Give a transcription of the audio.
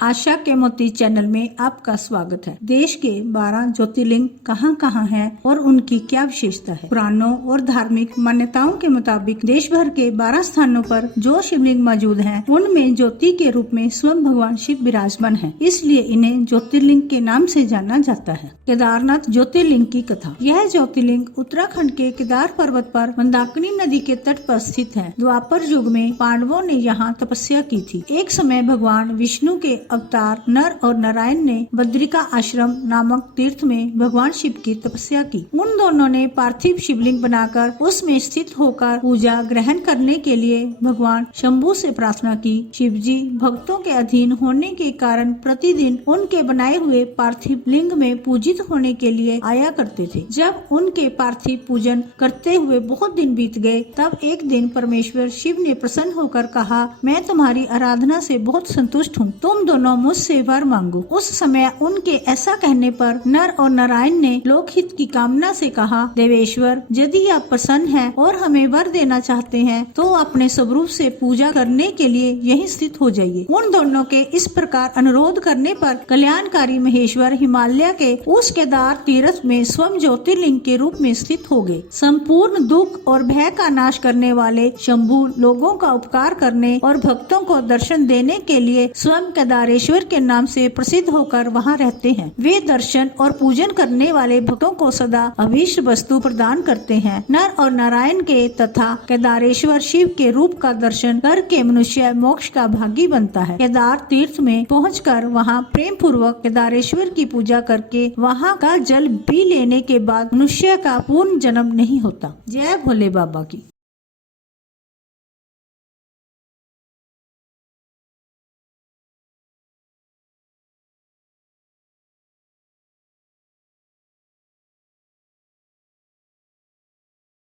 आशा के मोती चैनल में आपका स्वागत है। देश के 12 ज्योतिर्लिंग कहाँ हैं और उनकी क्या विशेषता है। पुराणों और धार्मिक मान्यताओं के मुताबिक देश भर के 12 स्थानों पर जो शिवलिंग मौजूद हैं, उनमें ज्योति के रूप में स्वयं भगवान शिव विराजमान हैं। इसलिए इन्हें ज्योतिर्लिंग के नाम से जाना जाता है। केदारनाथ ज्योतिर्लिंग की कथा। यह ज्योतिर्लिंग उत्तराखंड के केदार पर्वत पर मंदाकिनी नदी के तट पर स्थित है। द्वापर युग में पांडवों ने यहाँ तपस्या की थी। एक समय भगवान विष्णु के अवतार नर और नारायण ने बद्रिका आश्रम नामक तीर्थ में भगवान शिव की तपस्या की। उन दोनों ने पार्थिव शिवलिंग बनाकर उसमें स्थित होकर पूजा ग्रहण करने के लिए भगवान शंभु से प्रार्थना की। शिव जी भक्तों के अधीन होने के कारण प्रतिदिन उनके बनाए हुए पार्थिव लिंग में पूजित होने के लिए आया करते थे। जब उनके पार्थिव पूजन करते हुए बहुत दिन बीत गए, तब एक दिन परमेश्वर शिव ने प्रसन्न होकर कहा, मैं तुम्हारी आराधना से बहुत संतुष्ट हूँ, तुम दोनों मुझसे वर मांगो। उस समय उनके ऐसा कहने पर नर और नारायण ने लोकहित की कामना से कहा, देवेश्वर, यदि आप प्रसन्न हैं और हमें वर देना चाहते हैं तो अपने स्वरूप से पूजा करने के लिए यहीं स्थित हो जाइए। उन दोनों के इस प्रकार अनुरोध करने पर कल्याणकारी महेश्वर हिमालय के उस केदार तीर्थ में स्वयं ज्योतिर्लिंग के रूप में स्थित हो गए। संपूर्ण दुख और भय का नाश करने वाले शंभु लोगों का उपकार करने और भक्तों को दर्शन देने के लिए स्वयं केदारेश्वर के नाम से प्रसिद्ध होकर वहां रहते हैं। वे दर्शन और पूजन करने वाले भक्तों को सदा अभीष्ट वस्तु प्रदान करते हैं। नर और नारायण के तथा केदारेश्वर शिव के रूप का दर्शन करके मनुष्य मोक्ष का भागी बनता है। केदार तीर्थ में पहुंचकर वहां प्रेम पूर्वक केदारेश्वर की पूजा करके वहां का जल पी लेने के बाद मनुष्य का पूर्ण जन्म नहीं होता। जय भोले बाबा की।